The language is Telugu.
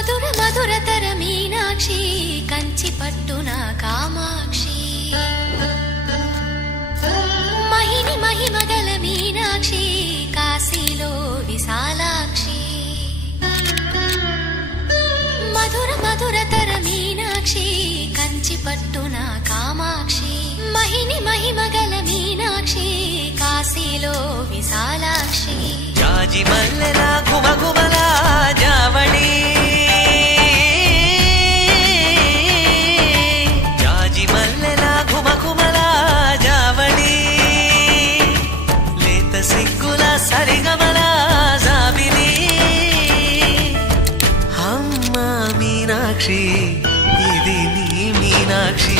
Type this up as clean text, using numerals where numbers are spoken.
మధుర మధురతర మీనాక్షి కంచి పట్టున కామాక్షి మహిని మహిమగల మీనాక్షి కాశీలో విశాలాక్షి మధుర మధురతర మీనాక్షి కంచి పట్టున కామాక్షి మహిని మహిమగల మీనాక్షి కాశీలో విశాలాక్షి జాజి మల్లెల ఘుమఘుమల జావళి జాజి మల్లెల ఘుమఘుమల జావళి లేత సిగ్గుల సరిగమల జాబిలి అమ్మ మీనాక్షి ఇది నీ మీనాక్షి